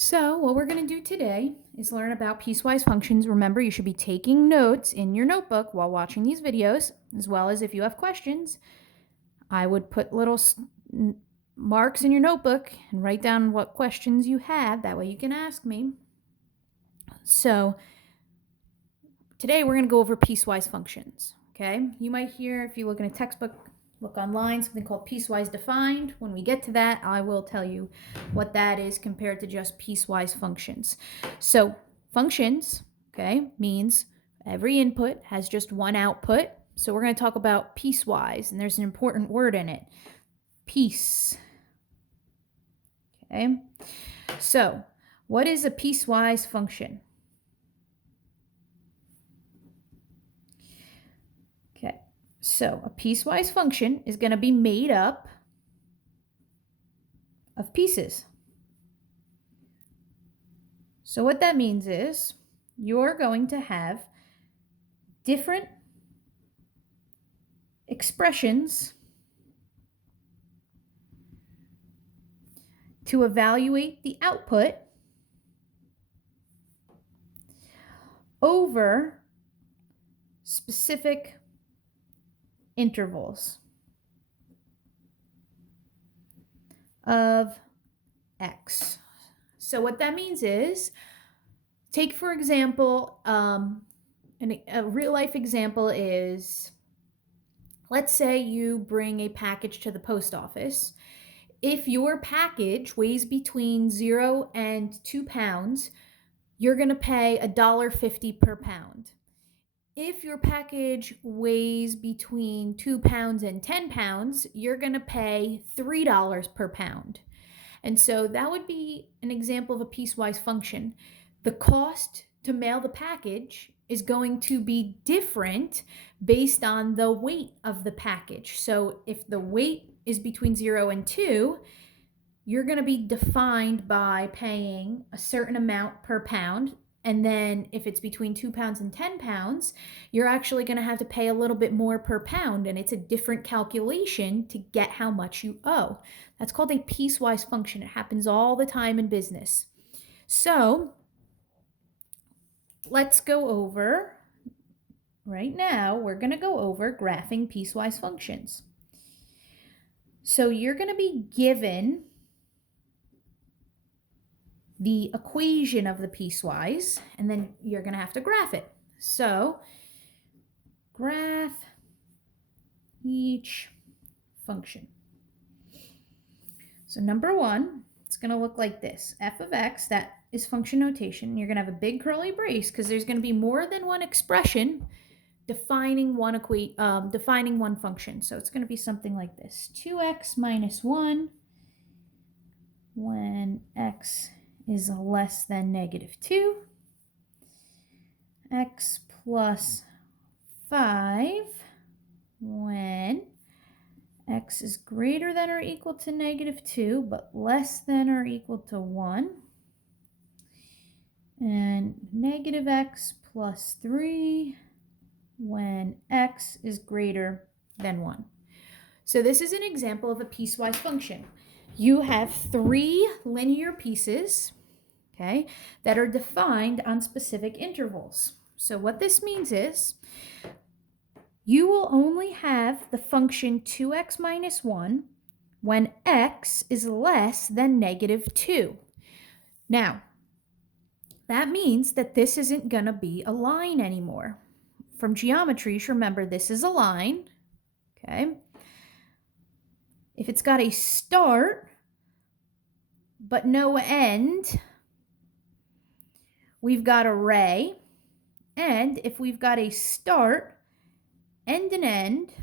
So, what we're going to do today is learn about piecewise functions. Remember, you should be taking notes in your notebook while watching these videos, as well as if you have questions, I would put little marks in your notebook and write down what questions you have. That way you can ask me. So, today we're going to go over piecewise functions. Okay? You might hear, if you look in a textbook, look online, something called piecewise defined. When we get to that, I will tell you what that is compared to just piecewise functions. So functions, okay, means every input has just one output. So we're going to talk about piecewise, and there's an important word in it, piece. Okay, so what is a piecewise function? Okay, so a piecewise function is going to be made up of pieces. So what that means is you're going to have different expressions to evaluate the output over specific intervals of x. So what that means is, take for example, a real life example is, let's say you bring a package to the post office. If your package weighs between 0 and 2 pounds, you're going to pay $1.50 per pound. If your package weighs between 2 pounds and 10 pounds, you're going to pay $3 per pound. And so that would be an example of a piecewise function. The cost to mail the package is going to be different based on the weight of the package. So if the weight is between 0 and 2, you're going to be defined by paying a certain amount per pound. And then if it's between 2 pounds and 10 pounds, you're actually going to have to pay a little bit more per pound. And it's a different calculation to get how much you owe. That's called a piecewise function. It happens all the time in business. So let's go over, right now, we're going to go over graphing piecewise functions. So you're going to be given the equation of the piecewise, and then you're going to have to graph it. So graph each function. So number one, it's going to look like this. F of x, that is function notation. You're going to have a big curly brace because there's going to be more than one expression defining one function. So it's going to be something like this. 2x minus 1 when x is less than -2. X plus 5 when x is greater than or equal to -2 but less than or equal to 1. And -x plus 3 when x is greater than 1. So this is an example of a piecewise function. You have 3 linear pieces, okay, that are defined on specific intervals. So what this means is you will only have the function 2x minus 1 when x is less than -2. Now, that means that this isn't going to be a line anymore. From geometry, you should remember this is a line, okay? If it's got a start but no end, we've got a ray. And if we've got a start, and an end,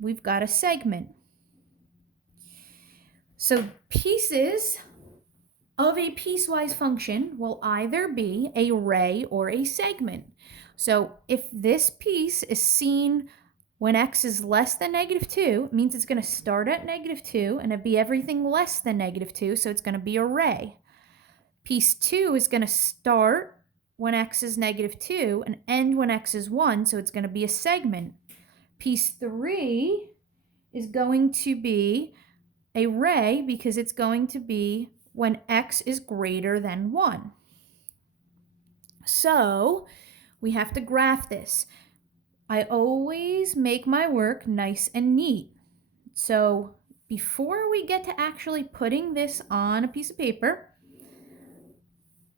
we've got a segment. So pieces of a piecewise function will either be a ray or a segment. So if this piece is seen when x is less than -2, it means it's going to start at -2 and it'd be everything less than -2, so it's going to be a ray. Piece 2 is going to start when x is -2 and end when x is 1, so it's going to be a segment. Piece 3 is going to be a ray because it's going to be when x is greater than 1. So we have to graph this. I always make my work nice and neat. So before we get to actually putting this on a piece of paper,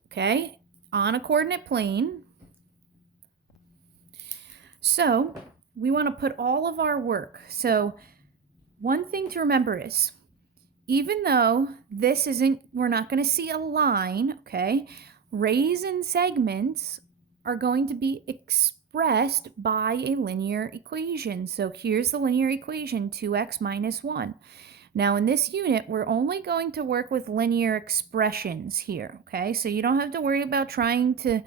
okay, on a coordinate plane, so we want to put all of our work. So one thing to remember is, even though this isn't, we're not going to see a line, okay, rays and segments are going to be expressed by a linear equation. So here's the linear equation, 2x minus 1. Now in this unit, we're only going to work with linear expressions here, okay? So you don't have to worry about trying to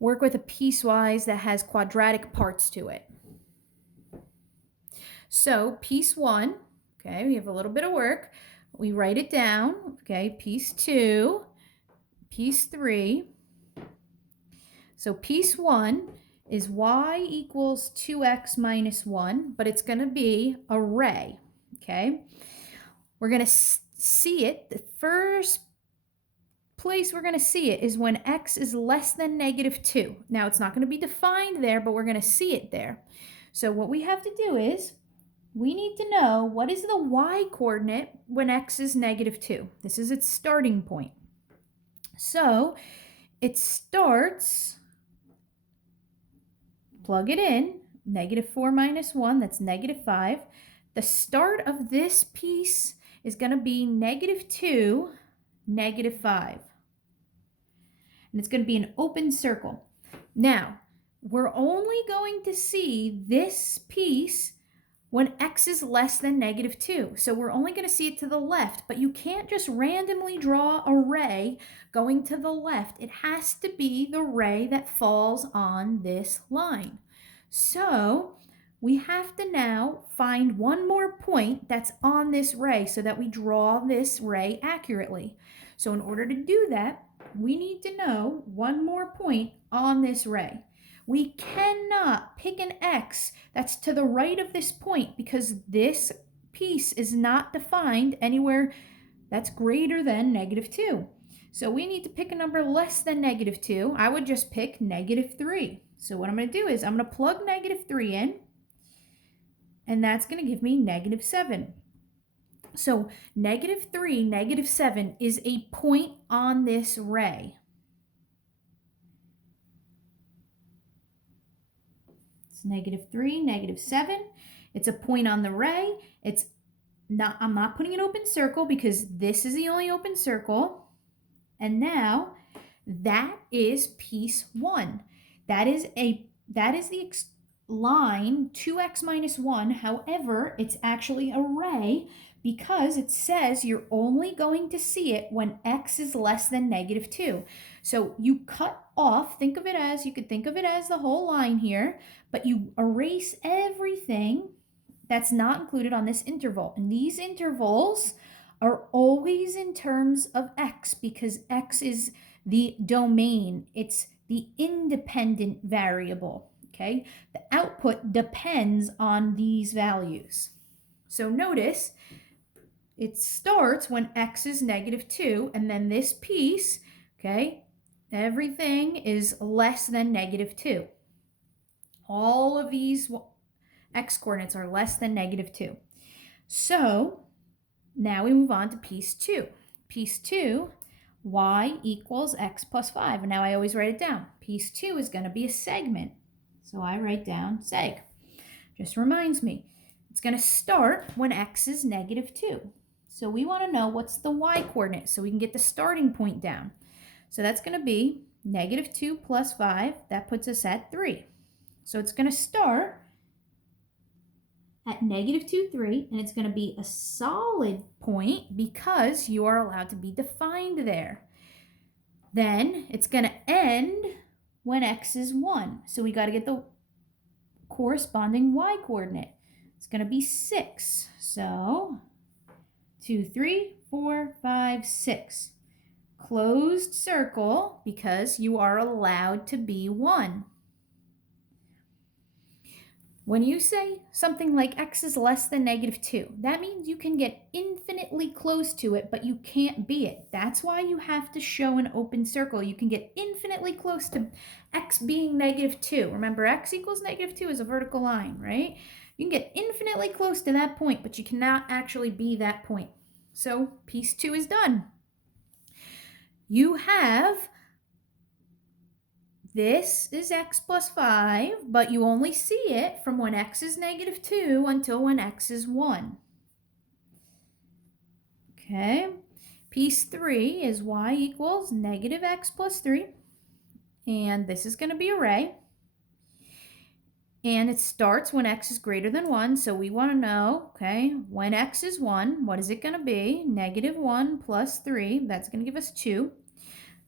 work with a piecewise that has quadratic parts to it. So piece 1, okay, we have a little bit of work. We write it down, okay, piece 2, piece 3. So piece 1 is y equals 2x minus 1, but it's going to be a ray, okay? We're going to see it. The first place we're going to see it is when x is less than negative 2. Now, it's not going to be defined there, but we're going to see it there. So what we have to do is we need to know what is the y coordinate when x is negative 2. This is its starting point. So it starts, plug it in, negative 4 minus 1, that's negative 5. The start of this piece is going to be negative 2, negative 5. And it's going to be an open circle. Now, we're only going to see this piece when x is less than negative 2. So we're only going to see it to the left, but you can't just randomly draw a ray going to the left. It has to be the ray that falls on this line. So we have to now find one more point that's on this ray so that we draw this ray accurately. So in order to do that, we need to know one more point on this ray. We cannot pick an x that's to the right of this point because this piece is not defined anywhere that's greater than negative 2. So we need to pick a number less than negative 2. I would just pick negative 3. So what I'm going to do is I'm going to plug negative 3 in, and that's going to give me negative 7. So negative 3, negative 7 is a point on this ray. It's negative 3, negative 7. It's a point on the ray. I'm not putting an open circle because this is the only open circle. And now that is piece 1. That is the line 2x minus 1. However, it's actually a ray because it says you're only going to see it when x is less than negative 2. So you cut off, you could think of it as the whole line here, but you erase everything that's not included on this interval. And these intervals are always in terms of x because x is the domain. It's the independent variable, okay? The output depends on these values. So notice it starts when x is negative 2, and then this piece, okay, everything is less than negative 2. All of these x coordinates are less than negative 2. So now we move on to piece 2. Piece 2, y equals x plus 5. And now I always write it down. Piece 2 is going to be a segment. So I write down seg. Just reminds me, it's going to start when x is negative 2. So we want to know what's the y coordinate so we can get the starting point down. So that's going to be negative 2 plus 5. That puts us at 3. So it's going to start at negative 2, 3, and it's going to be a solid point because you are allowed to be defined there. Then it's going to end when x is 1. So we got to get the corresponding y coordinate. It's going to be 6. So 2, 3, 4, 5, 6. Closed circle because you are allowed to be 1. When you say something like x is less than -2, that means you can get infinitely close to it, but you can't be it. That's why you have to show an open circle. You can get infinitely close to x being -2. Remember, x equals -2 is a vertical line, right? You can get infinitely close to that point, but you cannot actually be that point. So piece 2 is done. You have this is x plus 5, but you only see it from when x is -2 until when x is 1. Okay, piece 3 is y equals -x plus 3, and this is going to be array. And it starts when x is greater than 1, so we want to know, okay, when x is 1, what is it going to be? -1 plus 3, that's going to give us 2.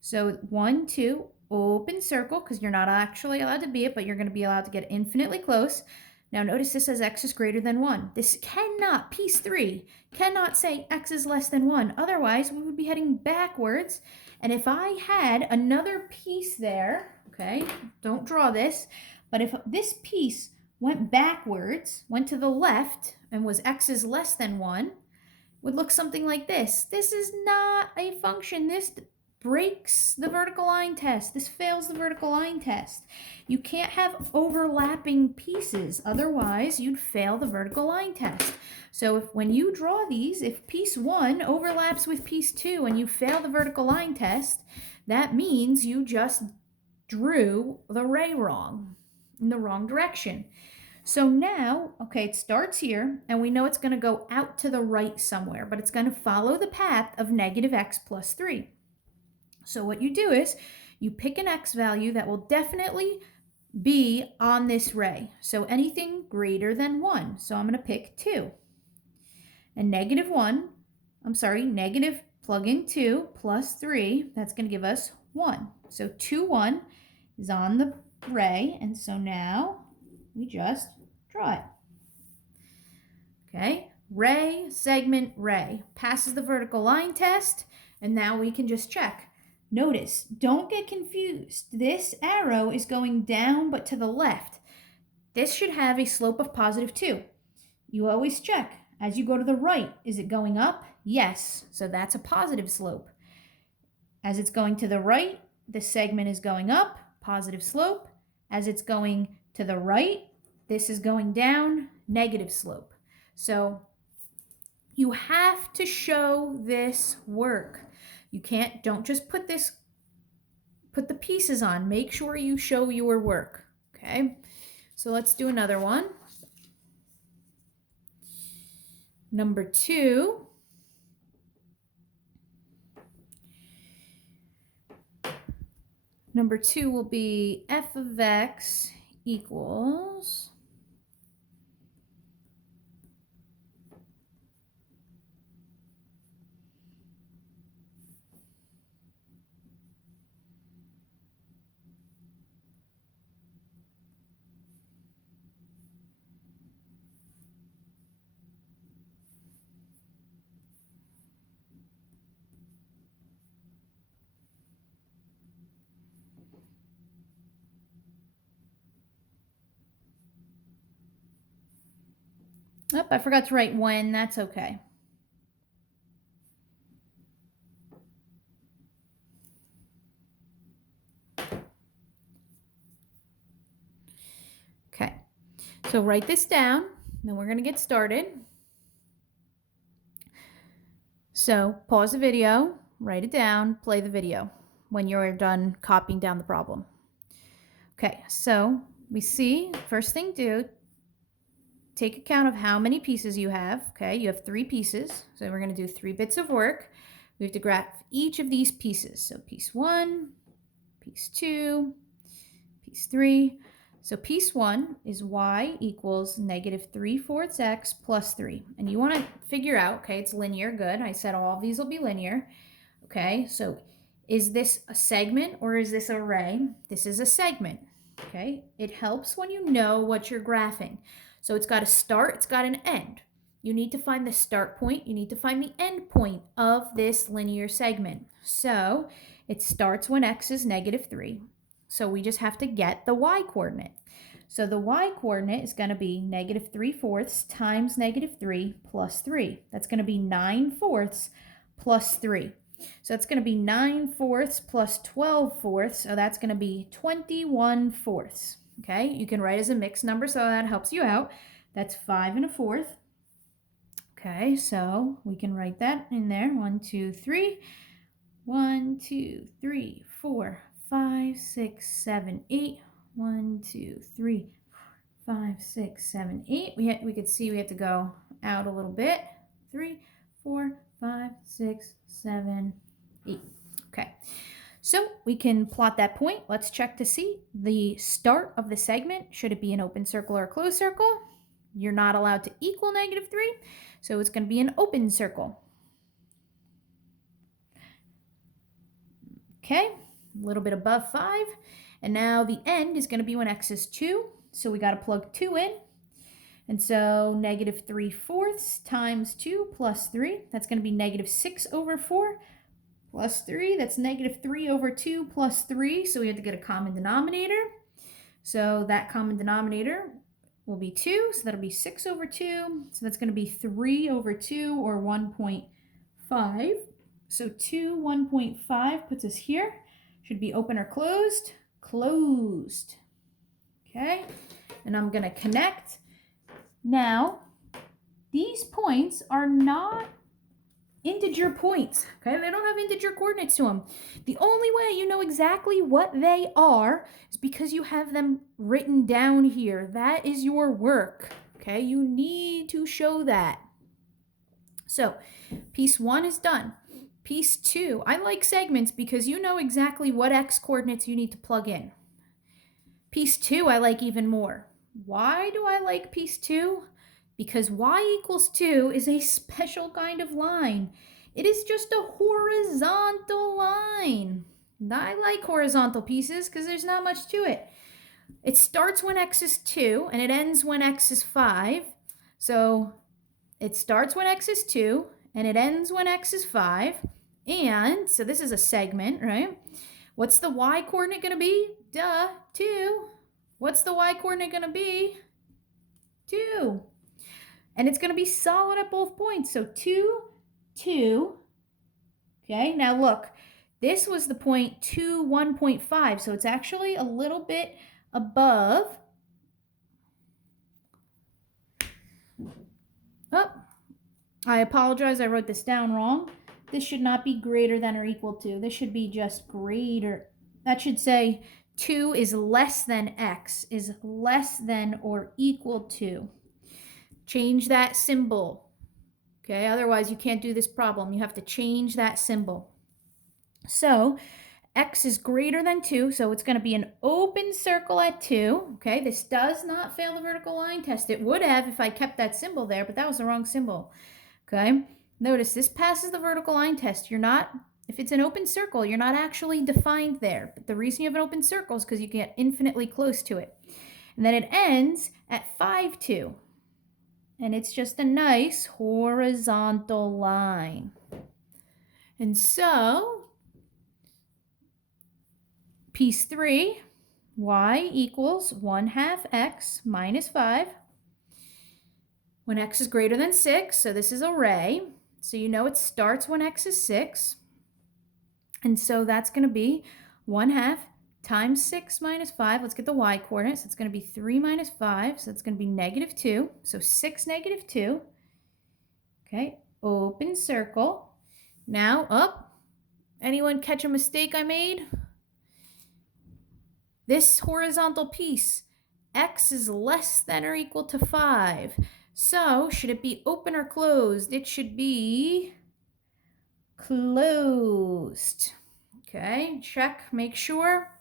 So 1, 2, open circle, because you're not actually allowed to be it, but you're going to be allowed to get infinitely close. Now notice this says x is greater than 1. This cannot, piece 3, cannot say x is less than 1. Otherwise, we would be heading backwards. And if I had another piece there, okay, don't draw this, but if this piece went backwards, went to the left, and was x is less than 1, would look something like this. This is not a function. This breaks the vertical line test. This fails the vertical line test. You can't have overlapping pieces. Otherwise, you'd fail the vertical line test. So when you draw these, if piece 1 overlaps with piece 2 and you fail the vertical line test, that means you just drew the ray wrong, in the wrong direction. So now, okay, it starts here, and we know it's going to go out to the right somewhere, but it's going to follow the path of -x plus 3. So what you do is you pick an x value that will definitely be on this ray. So anything greater than 1. So I'm going to pick 2. And negative plug in 2 plus 3, that's going to give us 1. So 2, 1 is on the ray, and so now we just draw it. Okay, ray, segment, ray. Passes the vertical line test, and now we can just check. Notice, don't get confused. This arrow is going down but to the left. This should have a slope of +2. You always check. As you go to the right, is it going up? Yes, so that's a positive slope. As it's going to the right, the segment is going up, positive slope. As it's going to the right, this is going down, negative slope. So you have to show this work. You can't, don't just put the pieces on. Make sure you show your work, okay? So let's do another one. Number 2. Number 2 will be f of x equals oh, I forgot to write when. That's okay. Okay, so write this down, then we're going to get started. So pause the video, write it down, play the video when you're done copying down the problem. Okay, so we see, first thing do, take account of how many pieces you have. Okay, you have 3 pieces, so we're going to do 3 bits of work. We have to graph each of these pieces. So piece 1, piece 2, piece 3. So piece 1 is y equals -3/4 x plus 3. And you want to figure out, okay, it's linear, good. I said all of these will be linear. Okay, so is this a segment or is this an array? This is a segment, okay? It helps when you know what you're graphing. So it's got a start, it's got an end. You need to find the start point, you need to find the end point of this linear segment. So it starts when x is -3. So we just have to get the y coordinate. So the y coordinate is going to be negative 3/4 times negative 3 plus 3. That's going to be 9/4 plus 3. So it's going to be 9/4 plus 12/4. So that's going to be 21/4. Okay, you can write as a mixed number, so that helps you out. That's 5 1/4. Okay, so we can write that in there. 1, 2, 3. 1, 2, 3, 4, 5, 6, 7, 8. 1, 2, 3, 5, 6, 7, 8. We could see we have to go out a little bit. 3, 4, 5, 6, 7, 8. Okay, so we can plot that point. Let's check to see the start of the segment. Should it be an open circle or a closed circle? You're not allowed to equal negative 3, so it's going to be an open circle. Okay, a little bit above 5. And now the end is going to be when x is 2. So we got to plug 2 in. And so negative 3/4 times 2 plus 3. That's going to be negative 6/4 plus 3. That's negative 3/2 plus 3. So we have to get a common denominator. So that common denominator will be 2. So that'll be 6/2. So that's going to be 3/2 or 1.5. So 2, 1.5 puts us here. Should be open or closed? Closed. Okay, and I'm going to connect. Now, these points are not integer points. Okay, they don't have integer coordinates to them. The only way you know exactly what they are is because you have them written down here. That is your work. Okay, you need to show that. So, piece 1 is done. Piece 2, I like segments because you know exactly what x coordinates you need to plug in. Piece 2, I like even more. Why do I like piece 2? Because y equals 2 is a special kind of line. It is just a horizontal line. I like horizontal pieces because there's not much to it. It starts when x is 2 and it ends when x is 5. So it starts when x is 2 and it ends when x is 5. And so this is a segment, right? What's the y coordinate going to be? Duh, 2. What's the y coordinate going to be? 2. And it's going to be solid at both points. So 2, 2. Okay, now look. This was the point 2, 1.5. So it's actually a little bit above. Oh, I apologize. I wrote this down wrong. This should not be greater than or equal to. This should be just greater. That should say 2 is less than x, is less than or equal to. Change that symbol. Okay, otherwise you can't do this problem. You have to change that symbol. So x is greater than 2, so it's going to be an open circle at 2. Okay, this does not fail the vertical line test. It would have if I kept that symbol there, but that was the wrong symbol. Okay, notice this passes the vertical line test. You're not, if it's an open circle, you're not actually defined there. But the reason you have an open circle is because you get infinitely close to it. And then it ends at 5, 2. And it's just a nice horizontal line. And so, piece 3, y equals 1/2 x minus 5. When x is greater than 6, so this is array. So you know it starts when x is 6. And so that's going to be 1/2 times 6 minus 5. Let's get the y coordinates. It's going to be 3 minus 5. So it's going to be negative 2. So 6, negative 2. Okay, open circle. Now up. Anyone catch a mistake I made? This horizontal piece, x is less than or equal to 5. So should it be open or closed? It should be closed. Okay, check, make sure.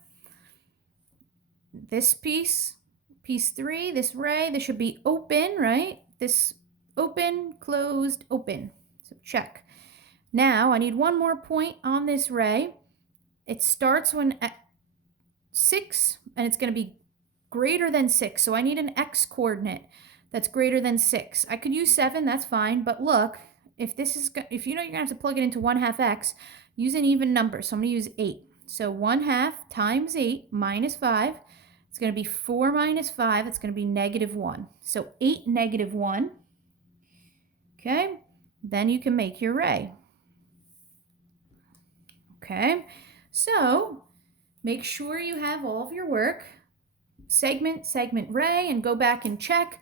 This piece, piece 3, this ray, this should be open, right? This open, closed, open. So check. Now I need one more point on this ray. It starts when at 6 and it's going to be greater than 6. So I need an x coordinate that's greater than 6. I could use 7, that's fine, but look, if you know you're going to have to plug it into 1/2 x, use an even number. So I'm going to use 8. So 1/2 times 8 minus 5, it's going to be 4 minus 5. It's going to be negative 1. So 8, negative 1. Okay, then you can make your ray. Okay, so make sure you have all of your work. Segment, segment, ray, and go back and check.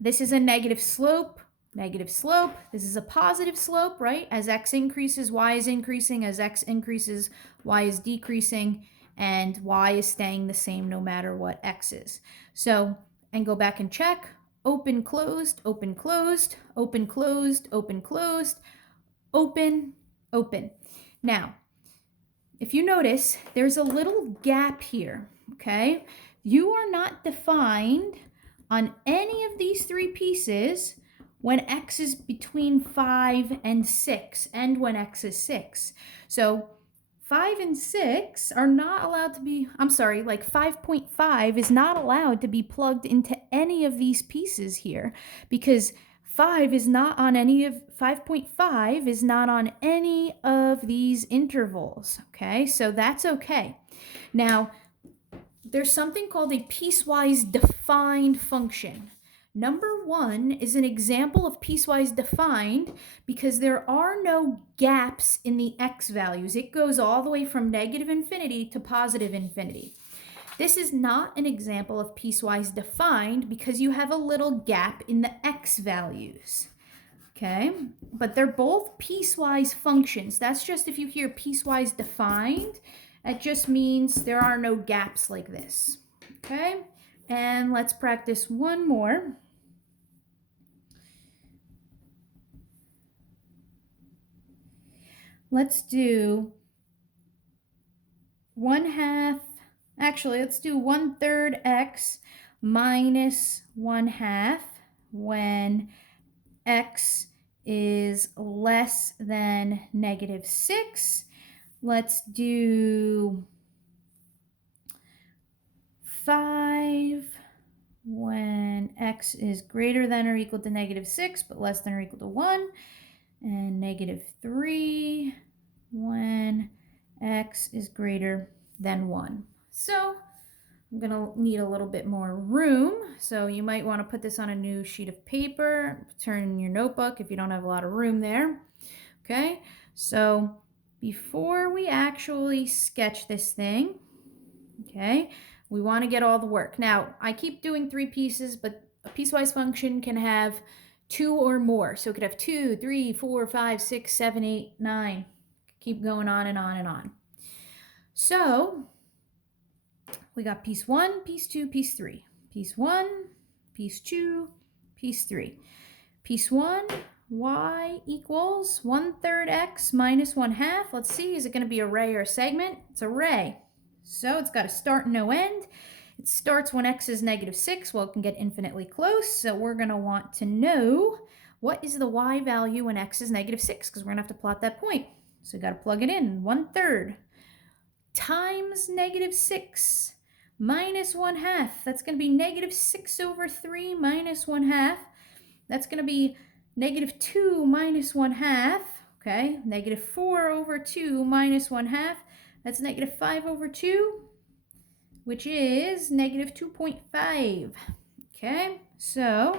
This is a negative slope. Negative slope. This is a positive slope, right? As x increases, y is increasing. As x increases, y is decreasing. And y is staying the same no matter what x is. So, and go back and check. Open, closed, open, closed, open, closed, open, closed, open, open. Now, if you notice, there's a little gap here, okay? You are not defined on any of these three pieces when x is between 5 and 6 and when x is 6. So 5 and 6 are not allowed to be, I'm sorry, like 5.5 is not allowed to be plugged into any of these pieces here because 5 is not on any of 5.5 is not on any of these intervals, okay? So that's okay. Now, there's something called a piecewise defined function. Number 1 is an example of piecewise defined because there are no gaps in the x values. It goes all the way from negative infinity to positive infinity. This is not an example of piecewise defined because you have a little gap in the x values, okay? But they're both piecewise functions. That's just if you hear piecewise defined, it just means there are no gaps like this, okay? And let's practice one more. Let's do 1/2. Actually, let's do 1/3 x minus 1/2 when x is less than negative 6. Let's do 5 when x is greater than or equal to negative 6 but less than or equal to 1. And negative 3 when x is greater than 1. So I'm going to need a little bit more room. So you might want to put this on a new sheet of paper, turn in your notebook if you don't have a lot of room there. Okay, so before we actually sketch this thing, okay, we want to get all the work. Now, I keep doing 3 pieces, but a piecewise function can have 2 or more. So it could have 2, 3, 4, 5, 6, 7, 8, 9. Keep going on and on and on. So we got piece 1, piece 2, piece 3. Piece 1, piece 2, piece 3. Piece 1, y equals 1/3 x minus 1/2. Let's see, is it going to be a ray or a segment? It's a ray. So it's got a start and no end. It starts when x is negative 6. Well, it can get infinitely close. So we're going to want to know what is the y value when x is negative 6 because we're going to have to plot that point. So we got to plug it in. 1/3 times negative 6 minus 1/2. That's going to be negative 6/3 minus 1/2. That's going to be negative 2 minus 1/2. Okay, negative 4/2 minus 1/2. That's negative 5/2, which is negative 2.5. Okay, so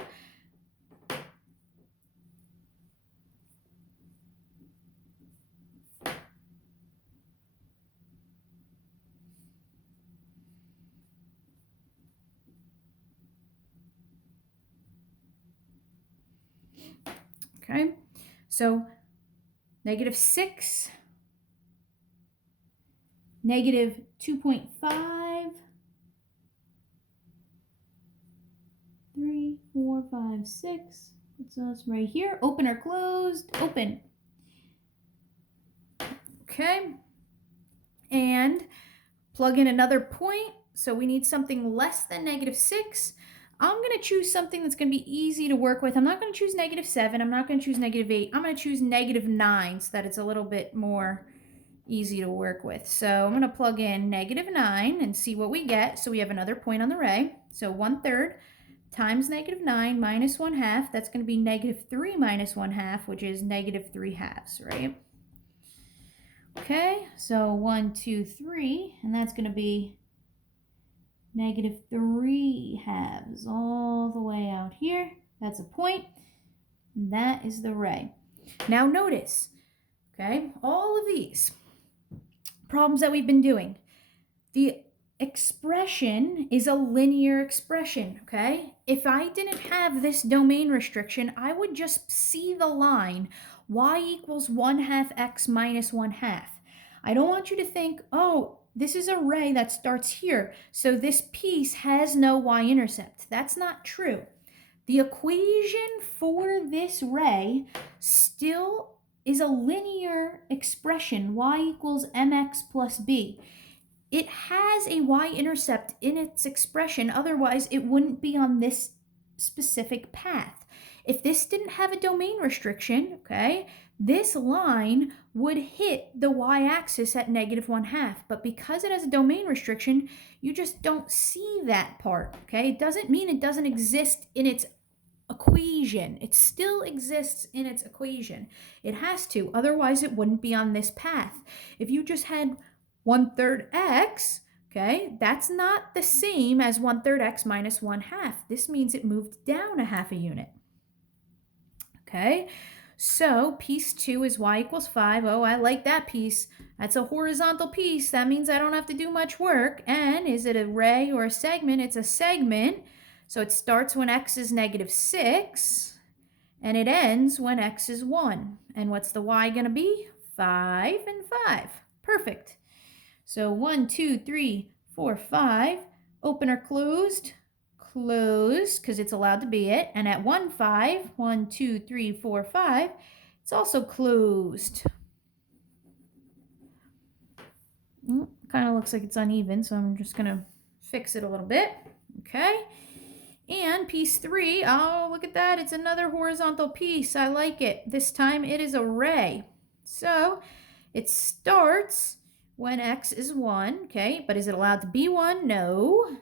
okay, so negative 6, negative 2.5, 3, 4, 5, 6. It's us right here. Open or closed? Open. Okay. And plug in another point. So we need something less than negative 6. I'm going to choose something that's going to be easy to work with. I'm not going to choose negative 7. I'm not going to choose negative 8. I'm going to choose negative 9 so that it's a little bit more easy to work with. So I'm going to plug in negative 9 and see what we get. So we have another point on the ray. So 1/3 times negative 9 minus 1/2. That's going to be negative 3 minus 1/2, which is negative 3/2, right? Okay, so 1, 2, 3, and that's going to be -3/2 all the way out here. That's a point. That is the ray. Now notice, okay, all of these problems that we've been doing, the expression is a linear expression, okay? If I didn't have this domain restriction, I would just see the line y equals 1/2 x minus 1/2. I don't want you to think, oh, this is a ray that starts here, so this piece has no y-intercept. That's not true. The equation for this ray still is a linear expression, y equals mx plus b. It has a y-intercept in its expression, otherwise it wouldn't be on this specific path. If this didn't have a domain restriction, okay, this line would hit the y-axis at -1/2. But because it has a domain restriction, you just don't see that part, okay? It doesn't mean it doesn't exist in its equation. It still exists in its equation. It has to, otherwise it wouldn't be on this path. If you just had 1/3 x, okay, that's not the same as 1/3 x minus 1/2. This means it moved down 1/2 unit. Okay, so piece 2 is y equals 5. Oh, I like that piece. That's a horizontal piece. That means I don't have to do much work. And is it a ray or a segment? It's a segment. So it starts when x is -6, and it ends when x is 1. And what's the y going to be? 5 and 5. Perfect. So 1, 2, 3, 4, 5. Open or closed? Closed, because it's allowed to be it. And at 1, 5, 1, 2, 3, 4, 5, it's also closed. Kind of looks like it's uneven, so I'm just going to fix it a little bit. Okay. And piece 3, oh, look at that. It's another horizontal piece. I like it. This time it is a ray. So it starts when x is 1, okay? But is it allowed to be 1? No.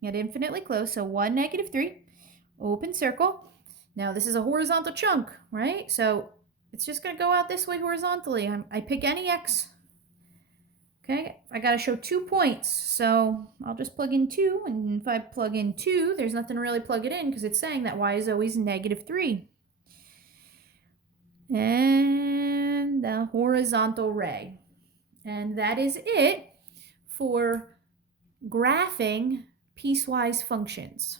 Get infinitely close. So 1, -3, open circle. Now this is a horizontal chunk, right? So it's just going to go out this way horizontally. I pick any x. Okay, I got to show 2 points, so I'll just plug in 2, and if I plug in 2, there's nothing to really plug it in because it's saying that y is always -3. And the horizontal ray. And that is it for graphing piecewise functions.